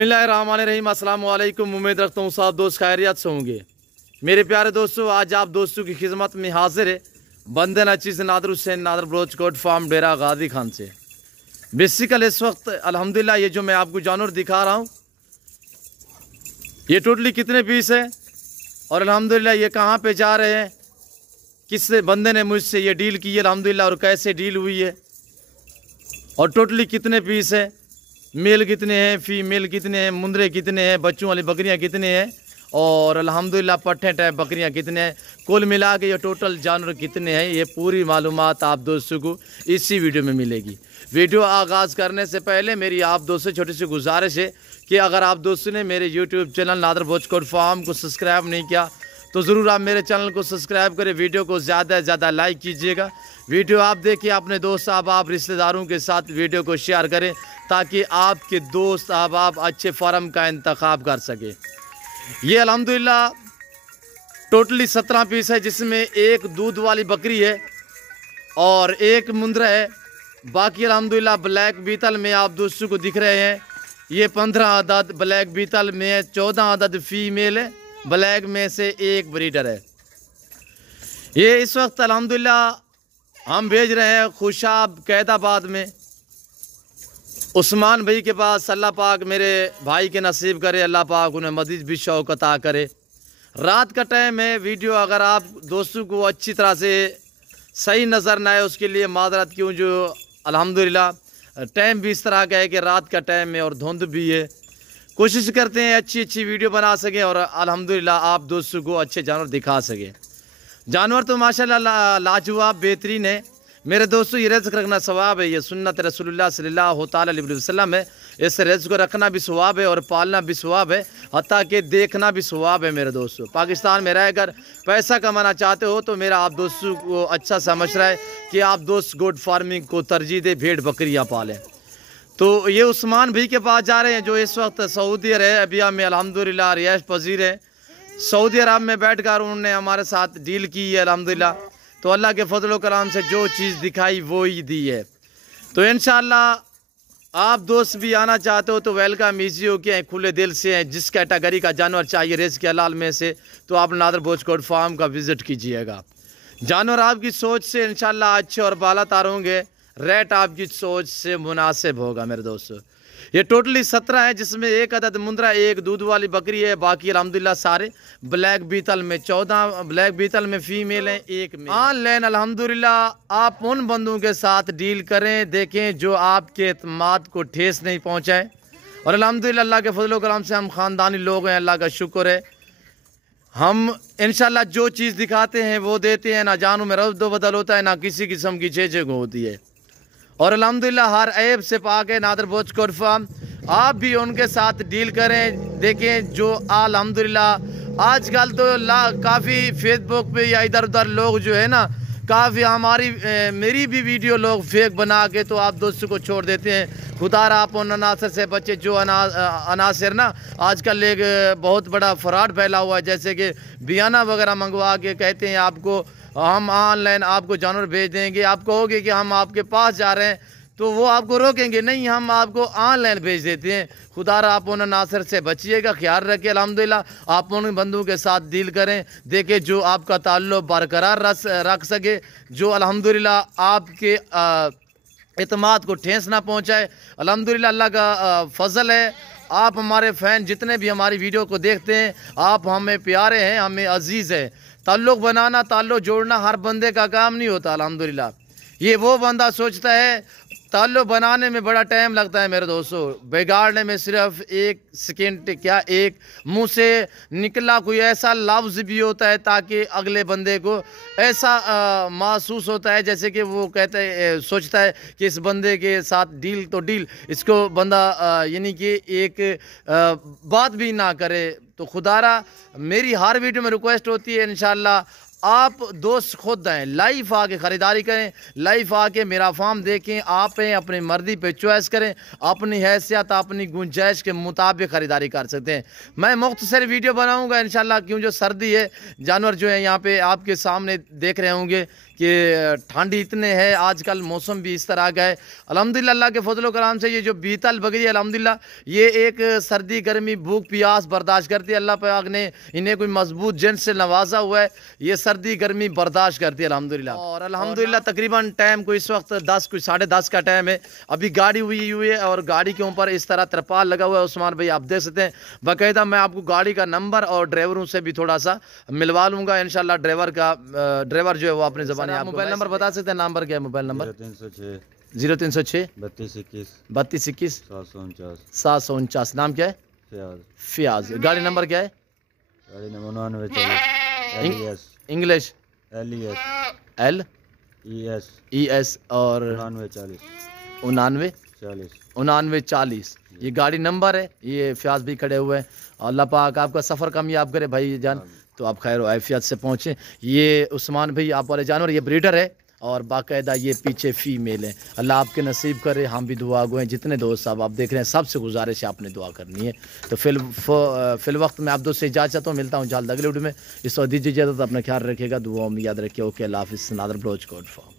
बिस्मिल्लाहिर्रहमानिर्रहीम। अस्सलाम वालेकुम। उम्मीद रखता हूँ सब दोस्त खैरियत से होंगे। मेरे प्यारे दोस्तों, आज आप दोस्तों की खिदमत में हाजिर है बंदे नचीज़ नादर हुसैन नादर बलोच कोट फार्म डेरा गाजी खान से। बेसिकल इस वक्त अल्हम्दुलिल्लाह ये जो मैं आपको जानवर दिखा रहा हूँ, ये टोटली कितने पीस है और अल्हम्दुलिल्लाह ये कहाँ पे जा रहे हैं, किस बंदे ने मुझसे ये डील की है अल्हम्दुलिल्लाह और कैसे डील हुई है, और टोटली कितने पीस है, मेल कितने हैं, फीमेल कितने हैं, मुंदरे कितने हैं, बच्चों वाली बकरियां कितने हैं और अल्हम्दुलिल्लाह पट्टे टाइप बकरियां कितने हैं, कुल मिला के ये टोटल जानवर कितने हैं, ये पूरी मालूमात आप दोस्तों को इसी वीडियो में मिलेगी। वीडियो आगाज़ करने से पहले मेरी आप दोस्तों छोटी सी गुजारिश है कि अगर आप दोस्तों ने मेरे YouTube channel Nadir Baloch Kot farm को सब्सक्राइब नहीं किया तो ज़रूर आप मेरे चैनल को सब्सक्राइब करें, वीडियो को ज़्यादा से ज़्यादा लाइक कीजिएगा। वीडियो आप देखिए, अपने दोस्त आप रिश्तेदारों के साथ वीडियो को शेयर करें ताकि आपके दोस्त आप अच्छे फार्म का इंतखाब कर सके। ये अल्हम्दुलिल्लाह टोटली 17 पीस है, जिसमें एक दूध वाली बकरी है और एक मुंदरा है। बाकी अल्हम्दुलिल्लाह ब्लैक बीतल में आप दोस्तों को दिख रहे हैं, ये 15 अदद ब्लैक बीतल में है, 14 अदद फीमेल है, ब्लैक में से एक ब्रीडर है। ये इस वक्त अल्हम्दुलिल्लाह हम भेज रहे हैं खुशाब कैदाबाद में उस्मान भाई के पास। अल्लाह पाक मेरे भाई के नसीब करे, अल्लाह पाक उन्हें मज़ीद भी शौक़ अता करे। रात का टाइम है, वीडियो अगर आप दोस्तों को अच्छी तरह से सही नज़र ना आए उसके लिए मादरत क्यों, जो अल्हम्दुलिल्लाह टाइम भी इस तरह का है कि रात का टाइम है और धुंध भी है। कोशिश करते हैं अच्छी वीडियो बना सकें और अल्हम्दुलिल्लाह आप दोस्तों को अच्छे जानवर दिखा सकें। जानवर तो माशाल्लाह लाजवाब बेहतरीन है मेरे दोस्तों। ये रिज़्क़ रखना सवाब है, ये सुन्नत रसूलुल्लाह सल्लल्लाहु तआला अलैहि वसल्लम है। इस रिज़्क़ को रखना भी सवाब है और पालना भी सवाब है, हत्ता कि देखना भी सवाब है मेरे दोस्तों। पाकिस्तान में रहकर पैसा कमाना चाहते हो तो मेरा आप दोस्तों को अच्छा सा मशवरा है कि आप दोस्त गोट फार्मिंग को तरजीह दे, भेड़ बकरियाँ पालें। तो ये उस्मान भाई के पास जा रहे हैं जो इस वक्त सऊदी अरबिया में अल्हम्दुलिल्लाह रिहाइश पजीर है। सऊदी अरब में बैठकर उन्होंने हमारे साथ डील की है अल्हम्दुलिल्लाह। तो अल्लाह के फजल व करम से जो चीज़ दिखाई वो ही दी है। तो इंशाअल्लाह आप दोस्त भी आना चाहते हो तो वेलकम ईजी हो के खुले दिल से हैं। जिस कैटेगरी का जानवर चाहिए रिज़्क़ के हलाल में से तो आप नादर बलोच कोट फार्म का विज़िट कीजिएगा। जानवर आपकी सोच से इंशाअल्लाह अच्छे और बालातर होंगे, रेट आपकी सोच से मुनासिब होगा मेरे दोस्तों। ये टोटली 17 है, जिसमें एक अदद मुंदरा, एक दूध वाली बकरी है, बाकी अल्हम्दुलिल्लाह सारे ब्लैक बीतल में 14 ब्लैक बीतल में फीमेल हैं, एक में। ऑनलाइन अल्हम्दुलिल्लाह आप उन बंदों के साथ डील करें, देखें जो आपके एतमाद को ठेस नहीं पहुँचाए। और अल्हम्दुलिल्लाह अल्लाह के फजल व करम से हम ख़ानदानी लोग हैं, अल्लाह का शुक्र है। हम इंशाअल्लाह जो चीज़ दिखाते हैं वो देते हैं, ना जानों में रद्द बदल होता है, ना किसी किस्म की चेचक होती है। और अल्हम्दुलिल्लाह हर ऐब से पाक है नादर बलोच कोट फार्म। आप भी उनके साथ डील करें, देखें जो अल्हम्दुलिल्लाह आजकल तो काफ़ी फेसबुक पे या इधर उधर लोग जो है ना, काफ़ी मेरी भी वीडियो लोग फेक बना के तो आप दोस्तों को छोड़ देते हैं। खुदारा आप उन अनासर से बच्चे जो अनासर ना आजकल एक बहुत बड़ा फ्रॉड फैला हुआ है, जैसे कि बियाना वगैरह मंगवा के कहते हैं आपको हम ऑनलाइन आपको जानवर भेज देंगे। आप कहोगे कि हम आपके पास जा रहे हैं तो वो आपको रोकेंगे नहीं, हम आपको ऑनलाइन भेज देते हैं। खुदारा आप उन नासर से बचिएगा, ख्याल रखें। अल्हम्दुलिल्लाह आप उन बंदों के साथ डील करें, देखें जो आपका ताल्लुक़ बरकरार रख सके, जो अल्हम्दुलिल्लाह आपके एतमाद को ठेस ना पहुँचाए। अल्हम्दुलिल्लाह अल्लाह का फजल है, आप हमारे फ़ैन जितने भी हमारी वीडियो को देखते हैं आप हमें प्यारे हैं, हमें अजीज़ है। ताल्लुक़ बनाना, ताल्लुक़ जोड़ना हर बंदे का काम नहीं होता अल्हम्दुलिल्लाह। ये वो बंदा सोचता है ताल्लुक़ बनाने में बड़ा टाइम लगता है मेरे दोस्तों, बिगाड़ने में सिर्फ एक सेकेंड क्या, एक मुंह से निकला कोई ऐसा लफ्ज़ भी होता है ताकि अगले बंदे को ऐसा महसूस होता है जैसे कि वो कहते है, सोचता है कि इस बंदे के साथ डील तो डील, इसको बंदा यानी कि एक बात भी ना करे। तो खुदारा मेरी हर वीडियो में रिक्वेस्ट होती है इंशाअल्लाह आप दोस्त खुद आएँ, लाइव आके ख़रीदारी करें, लाइव आके मेरा फार्म देखें, आप अपनी मर्ज़ी पे चॉइस करें, अपनी हैसियत अपनी गुंजाइश के मुताबिक ख़रीदारी कर सकते हैं। मैं मुख्तसर वीडियो बनाऊंगा इंशाअल्लाह, क्यों जो सर्दी है जानवर जो है यहाँ पे आपके सामने देख रहे होंगे کہ ٹھنڈ اتنے ہے، آج کل موسم بھی اس طرح کا ہے۔ الحمدللہ اللہ کے فضل و کرام سے یہ جو بیتل بکری ہے الحمدللہ یہ ایک سردی گرمی بھوک پیاس برداشت کرتی ہے۔ اللہ پاک نے انہیں کوئی مضبوط جنس سے نوازا ہوا ہے، یہ سردی گرمی برداشت کرتی ہے الحمدللہ۔ اور الحمدللہ تقریباً ٹائم کو اس وقت 10 کوئی 10:30 کا ٹائم ہے، ابھی گاڑی ہوئی ہے اور گاڑی کے اوپر اس طرح ترپال لگا ہوا ہے۔ عثمان بھائی آپ دیکھ سکتے ہیں، باقاعدہ میں آپ کو گاڑی کا نمبر اور ڈرائیوروں سے بھی تھوڑا سا ملوا لوں گا انشاءاللہ۔ ڈرائیور جو ہے وہ اپنی زبان آپ موبائل نمبر بتا سکتے ہیں؟ نمبر کیا ہے موبائل نمبر؟ 0306 32 21 749۔ نام کیا ہے؟ فیاض۔ گاڑی نمبر کیا ہے؟ گاڑی نمبر 99 انگلش LES اور 99 40۔ یہ گاڑی نمبر ہے، یہ فیاض بھی کھڑے ہوئے ہیں۔ اللہ پاک آپ کا سفر کامیاب کرے بھائی جان، تو آپ خیر و عافیت سے پہنچیں۔ یہ عثمان بھائی آپ والے جانور یہ بریڈر ہے اور باقاعدہ یہ پیچھے فیمیل ہے۔ اللہ آپ کے نصیب کرے، ہم بھی دعا گو ہیں۔ جتنے دوست صاحب آپ دیکھ رہے ہیں سب سے گزارش ہے آپ نے دعا کرنی ہے۔ تو فی الوقت میں آپ دوست سے اجازت ہوں، ملتا ہوں جلد اگلے ویڈیو میں۔ اس وقت دیجیے اجازت، اپنا خیال رکھے گا، دعاؤں میں یاد رکھے۔ اوکے اللہ حافظ۔ نادر بلوچ کوٹ فارم۔